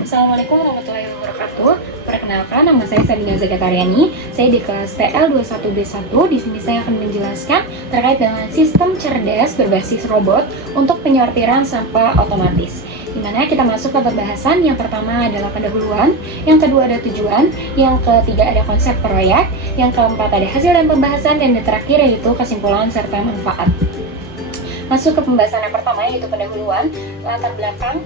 Assalamualaikum warahmatullahi wabarakatuh. Perkenalkan, nama saya Sabina Zakatariani. Saya di kelas TL21B1. Di sini saya akan menjelaskan terkait dengan sistem cerdas berbasis robot untuk penyortiran sampah otomatis. Di mana kita masuk ke pembahasan. Yang pertama adalah pendahuluan, yang kedua ada tujuan, yang ketiga ada konsep proyek, yang keempat ada hasil dan pembahasan, dan yang terakhir yaitu kesimpulan serta manfaat. Masuk ke pembahasan yang pertama yaitu pendahuluan. Latar belakang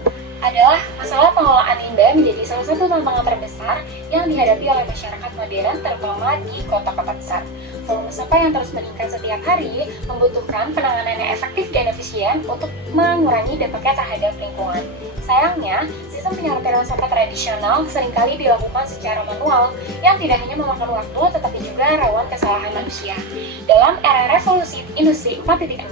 adalah masalah pengelolaan limbah menjadi salah satu tantangan terbesar yang dihadapi oleh masyarakat modern, terutama di kota-kota besar. Volume sampah yang terus meningkat setiap hari membutuhkan penanganan yang efektif dan efisien untuk mengurangi dampaknya terhadap lingkungan. Sayangnya, sistem penyortiran sampah tradisional seringkali dilakukan secara manual yang tidak hanya memakan waktu tetapi juga rawan kesalahan manusia. Dalam era revolusi industri 4.0,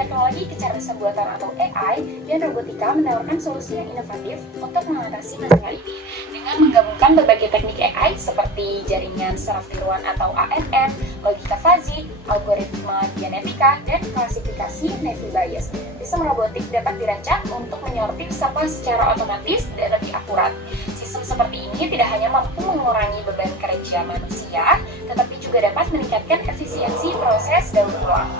teknologi kecerdasan buatan atau AI dan robotika menawarkan solusi yang inovatif untuk mengatasi masalah ini dengan menggabungkan berbagai teknik AI seperti jaringan saraf tiruan atau ANN, logika fuzzy, algoritma genetika, dan klasifikasi Navy Bayes. Sistem robotik dapat dirancang untuk menyortir sampah secara otomatis dan lebih akurat. Sistem seperti ini tidak hanya mampu mengurangi beban kerja manusia, tetapi juga dapat meningkatkan efisiensi proses daur ulang.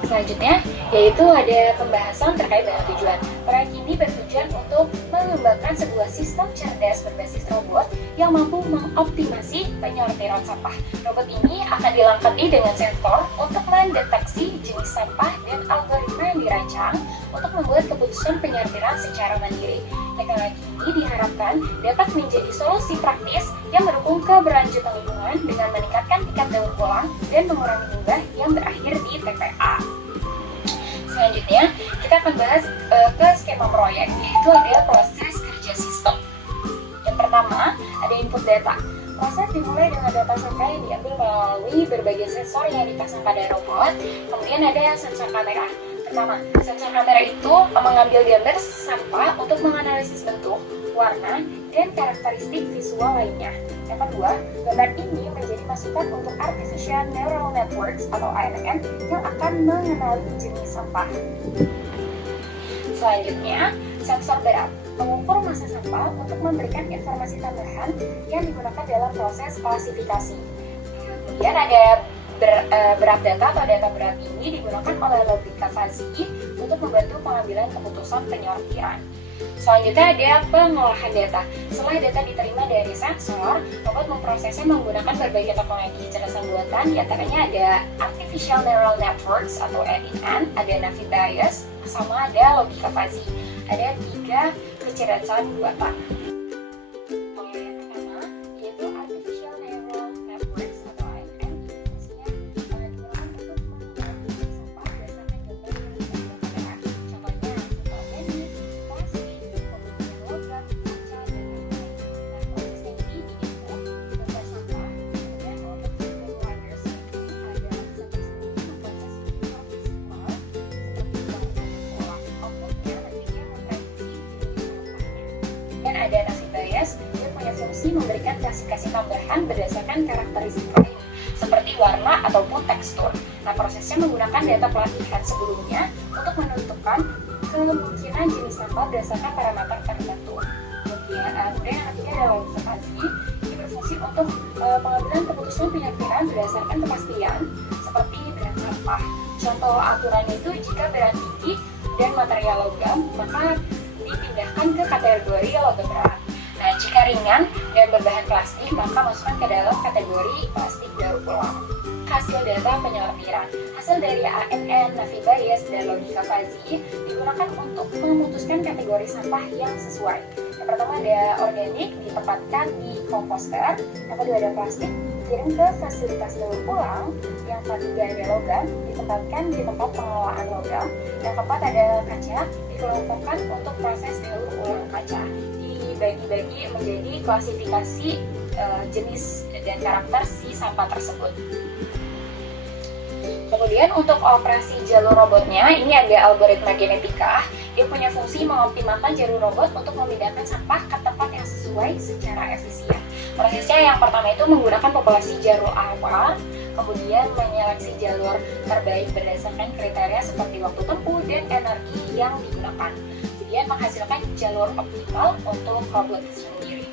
Selanjutnya, yaitu ada pembahasan terkait dengan tujuan. Proyek ini bertujuan untuk mengembangkan sebuah sistem cerdas berbasis robot yang mampu mengoptimasi penyortiran sampah. Robot ini akan dilengkapi dengan sensor untuk mendeteksi jenis sampah dan algoritma yang dirancang untuk membuat keputusan penyortiran secara mandiri. Teknologi ini diharapkan dapat menjadi solusi praktis yang mendukung keberlanjutan lingkungan dengan meningkatkan tingkat daur ulang dan mengurangi limbah yang berakhir di TPA. Selanjutnya, kita akan bahas ke skema proyek, yaitu ada proses kerja sistem. Yang pertama, ada input data. Proses dimulai dengan data sampah yang diambil melalui berbagai sensor yang dipasang pada robot. Kemudian ada sensor kamera. Pertama, sensor kamera itu mengambil gambar sampah untuk menganalisis bentuk, warna, dan karakteristik visual lainnya. Yang kedua, gambar ini menjadi masukan untuk Artificial Neural Networks atau ANN yang akan mengenali jenis sampah. Selanjutnya, sensor berat mengukur massa sampah untuk memberikan informasi tambahan yang digunakan dalam proses klasifikasi. Kemudian ada berat data atau data berat ini digunakan oleh logika fuzzy untuk membantu pengambilan keputusan penyortiran. Selanjutnya ada pengolahan data. Setelah data diterima dari sensor, robot memprosesnya menggunakan berbagai teknologi kecerdasan buatan, diantaranya ada Artificial Neural Networks atau ANN, ada Navy Bayes, sama ada logika fuzzy. Ada 3 kecerdasan buatan. Yang pertama yaitu Artificial Neural Networks atau ANN, digunakan untuk menganalisis sampah berdasarkan gambar yang diambil kamera. Contohnya sampah organik, plastik, kemudian logam, kaca, dan lain-lain. Nah, prosesnya ini diinput gambar sampah, kemudian untuk sistem layers ini ada sensor sendiri memproses visual seperti warna dan pola. Outputnya nantinya memprediksi jenis sampahnya. Dan ada Navy Bayes, dia punya fungsi memberikan klasifikasi tambahan berdasarkan karakteristik lain, seperti warna ataupun tekstur. Nah, prosesnya menggunakan data pelatihan sebelumnya untuk menentukan kemungkinan jenis sampah berdasarkan parameter tertentu. Kemudian yang ketiga adalah logika fuzzy, ini berfungsi untuk pengambilan keputusan penyortiran berdasarkan kepastian seperti berat sampah. Contoh aturannya itu jika berat tinggi dan material logam, maka dipindahkan ke kategori logam berat. Nah, jika ringan dan berbahan plastik, maka masukkan ke dalam kategori plastik daur ulang. Hasil data penyortiran. Hasil dari ANN, Navy Bayes, dan logika fuzzy digunakan untuk memutuskan kategori sampah yang sesuai. Yang pertama ada organik, ditempatkan di komposter. Yang kedua ada plastik, dikirim ke fasilitas daur ulang. Yang ketiga ada logam, ditempatkan di tempat pengelolaan logam. Yang keempat ada kaca, dikelompokkan untuk proses daur ulang kaca. Dibagi-bagi menjadi klasifikasi jenis dan karakter si sampah tersebut. Kemudian untuk operasi jalur robotnya, ini ada algoritma genetika. Dia punya fungsi mengoptimalkan jalur robot untuk memindahkan sampah ke tempat yang sesuai secara efisien. Prosesnya yang pertama itu menggunakan populasi jalur awal, kemudian menyeleksi jalur terbaik berdasarkan kriteria seperti waktu tempuh dan energi yang digunakan. kemudian menghasilkan jalur optimal untuk robot sendiri.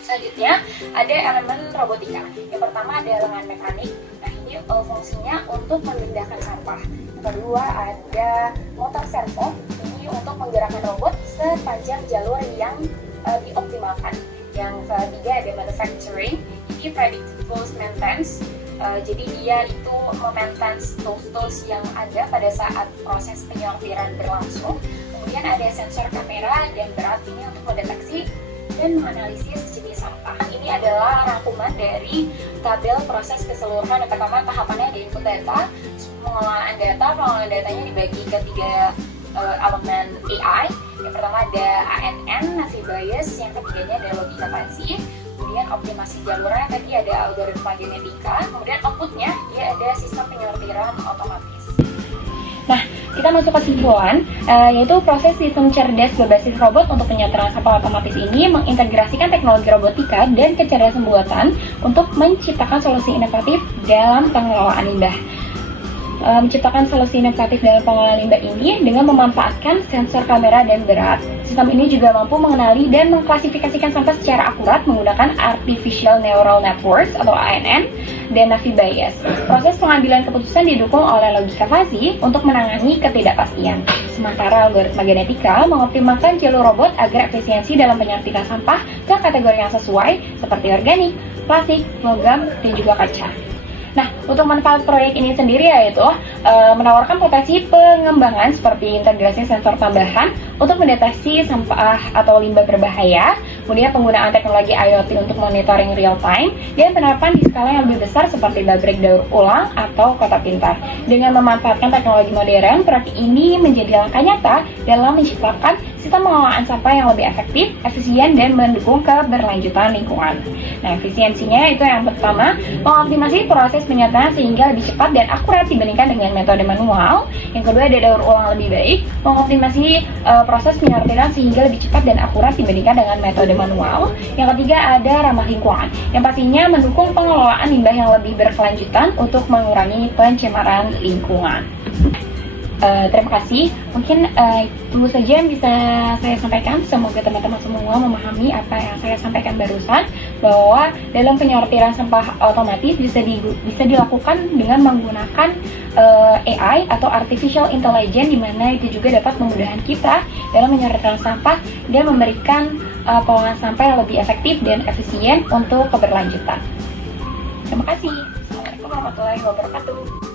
Selanjutnya ada elemen robotika. Yang pertama ada lengan mekanik. Nah, ini fungsinya untuk memindahkan sampah. Yang kedua ada motor servo. Ini untuk menggerakkan robot sepanjang jalur yang dioptimalkan. Yang ketiga ada manufacturing. Ini predictive maintenance. Jadi dia itu memaintain tools yang ada pada saat proses penyortiran berlangsung. Kemudian ada sensor kamera dan berat, ini untuk mendeteksi dan menganalisis jenis sampah. Ini adalah rangkuman dari tabel proses keseluruhan atau tahapannya di input data, pengelolaan datanya dibagi ke 3 elemen AI. Yang pertama ada ANN, Navi Bias, yang ketiganya ada logika fuzzy, kemudian optimasi jalurnya tadi ada algoritma genetika, kemudian outputnya dia ada sistem penyortiran otomatis. Nah, kita masuk ke kesimpulan, yaitu proses sistem cerdas berbasis robot untuk penyortiran sampah otomatis ini mengintegrasikan teknologi robotika dan kecerdasan buatan untuk menciptakan solusi inovatif dalam pengelolaan limbah. Menciptakan solusi inovatif dalam pengelolaan limbah ini dengan memanfaatkan sensor kamera dan berat. Sistem ini juga mampu mengenali dan mengklasifikasikan sampah secara akurat menggunakan Artificial Neural Networks atau ANN dan Navi Bias. Proses pengambilan keputusan didukung oleh logika fuzzy untuk menangani ketidakpastian. Sementara algoritma genetika mengoptimalkan jalur robot agar efisiensi dalam penyortiran sampah ke kategori yang sesuai seperti organik, plastik, logam, dan juga kaca. Nah, untuk manfaat proyek ini sendiri yaitu menawarkan potensi pengembangan seperti integrasi sensor tambahan untuk mendeteksi sampah atau limbah berbahaya, kemudian penggunaan teknologi IoT untuk monitoring real time, dan penerapan di skala yang lebih besar seperti pabrik daur ulang atau kota pintar. Dengan memanfaatkan teknologi modern, proyek ini menjadi langkah nyata dalam menciptakan sistem pengelolaan sampah yang lebih efektif, efisien, dan mendukung keberlanjutan lingkungan. Nah, efisiensinya itu yang pertama, mengoptimasi proses penyortiran sehingga lebih cepat dan akurat dibandingkan dengan metode manual. Yang kedua ada daur ulang lebih baik, mengoptimasi proses penyortiran sehingga lebih cepat dan akurat dibandingkan dengan metode manual. Yang ketiga ada ramah lingkungan, yang pastinya mendukung pengelolaan limbah yang lebih berkelanjutan untuk mengurangi pencemaran lingkungan. Terima kasih. Mungkin itu saja yang bisa saya sampaikan. Semoga teman-teman semua memahami apa yang saya sampaikan barusan, bahwa dalam penyortiran sampah otomatis bisa dilakukan dengan menggunakan AI atau Artificial Intelligence, di mana itu juga dapat memudahkan kita dalam menyortiran sampah dan memberikan pengolahan sampah yang lebih efektif dan efisien untuk keberlanjutan. Terima kasih. Assalamualaikum warahmatullahi wabarakatuh.